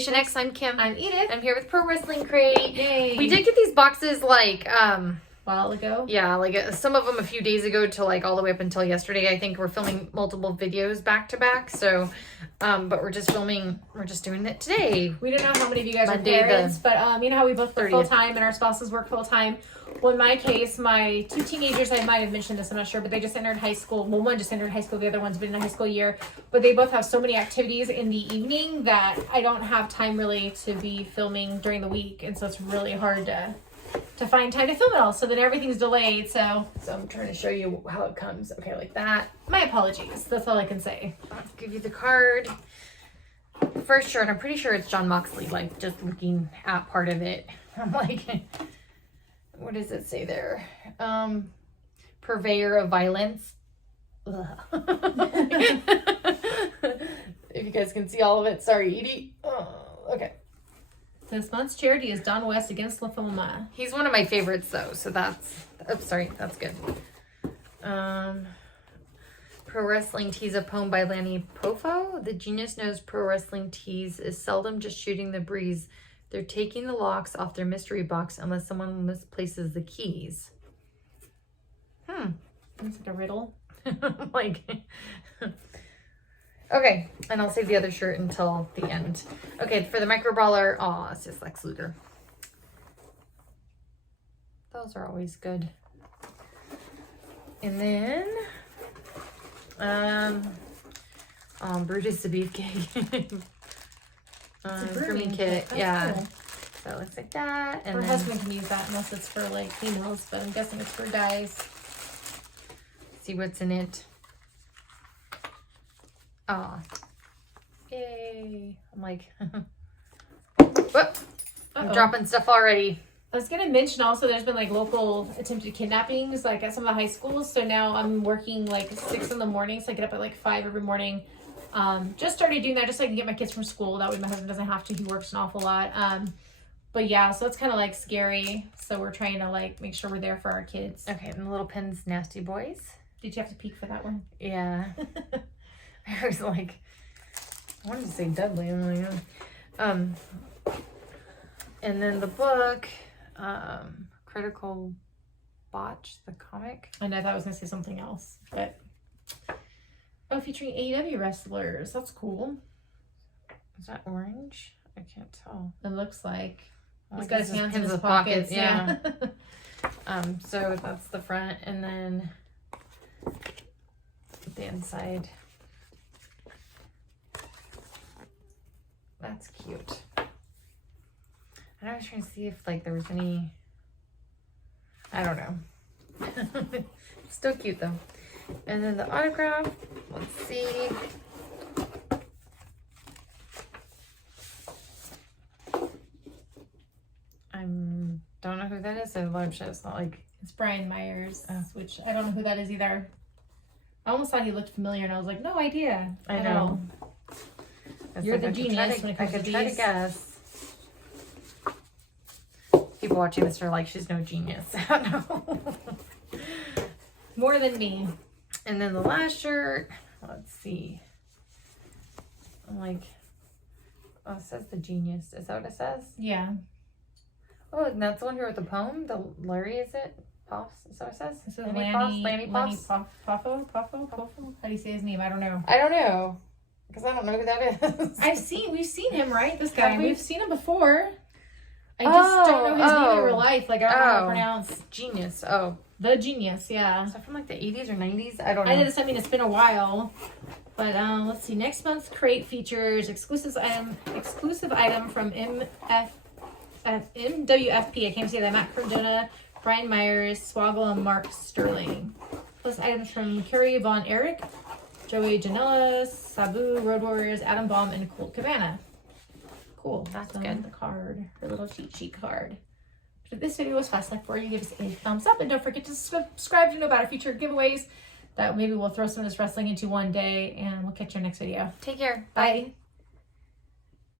Nation X. I'm Kim. I'm Edith. I'm here with Pro Wrestling Crate. Yay. We did get these boxes like a while ago. Yeah, like some of them a few days ago to like all the way up until yesterday. I think we're filming multiple videos back to back. So, but we're just doing it today. We don't know how many of you guys Monday, are parents, but you know how we both work 30th. full time and our spouses work full time. Well, in my case, my two teenagers, I might have mentioned this, I'm not sure, but they just entered high school. Well, one just entered high school, the other one's been in high school year. But they both have so many activities in the evening that I don't have time really to be filming during the week. And so it's really hard to find time to film it all. So then everything's delayed. So I'm trying to show you how it comes. Okay, like that. My apologies. That's all I can say. I'll give you the card. First shirt, I'm pretty sure it's John Moxley, like just looking at part of it. I'm like, what does it say there? Purveyor of violence. If you guys can see all of it. Sorry, Edie. Okay. This month's charity is Don West against lymphoma. He's one of my favorites though, so that's that's good. Pro Wrestling Tees, a poem by Lanny Poffo. The genius knows pro wrestling tees is seldom just shooting the breeze. They're taking the locks off their mystery box unless someone misplaces the keys. It's like a riddle. Like, okay, and I'll save the other shirt until the end. Okay, for the micro brawler, it's just Lex Luger. Those are always good. And then, Brutus the Beefcake. Grooming kit, That's yeah. cool. So it looks like that. And Her then, husband can use that unless it's for like females, but I'm guessing it's for guys. see what's in it. Yay. I'm like, whoop. I'm dropping stuff already. I was gonna mention also there's been like local attempted kidnappings like at some of the high schools. So now I'm working like 6 in the morning, so I get up at like 5 every morning. Just started doing that just so I can get my kids from school. That way my husband doesn't have to. He works an awful lot. But yeah, so it's kind of like scary. So we're trying to like make sure we're there for our kids. Okay, and the Little Pins Nasty Boys. Did you have to peek for that one? Yeah. I was like, I wanted to say Dudley. I'm like, and then the book, Critical Botch, the comic. I know, I thought I was gonna say something else, but featuring AEW wrestlers. That's cool. Is that orange? I can't tell. It looks like Well, he's I got guess his hands in pins his with pockets. Yeah. So that's the front, and then the inside. That's cute. And I was trying to see if like there was any. I don't know. Still cute though. And then the autograph. Let's see. Don't know who that is. I'm sure it's not like. It's Brian Myers, which I don't know who that is either. I almost thought he looked familiar, and I was like, no idea. I know. You're the genius when it comes to try to these. guess. People watching this are like, she's no genius. I don't know. More than me. And then the last shirt. Let's see. I'm like, oh, it says the genius. Is that what it says? Yeah. Oh, and that's the one who wrote the poem. The Larry, is it? Poffs? Is that what it says? This is Lanny Poffs? Poffo? How do you say his name? I don't know. I don't know. Because I don't know who that is. We've seen him, right? This guy. Have we? We've seen him before. I just don't know his name in real life. Like, I don't know how to pronounce. Genius. Oh. The Genius, yeah. Is that from like the 80s or 90s? I don't know. I mean, it's been a while. But let's see. Next month's crate features exclusive item from MWFP. I can't say that. Matt Cardona, Brian Myers, Swoggle, and Mark Sterling. Plus items from Kerry Von Erich, Joey Janela, Sabu, Road Warriors, Adam Bomb, and Colt Cabana. Cool. That's so good. The card, her little cheat sheet card. But if this video was fast enough for you, give us a thumbs up, and don't forget to subscribe to know about our future giveaways. That maybe we'll throw some of this wrestling into one day, and we'll catch you next video. Take care. Bye.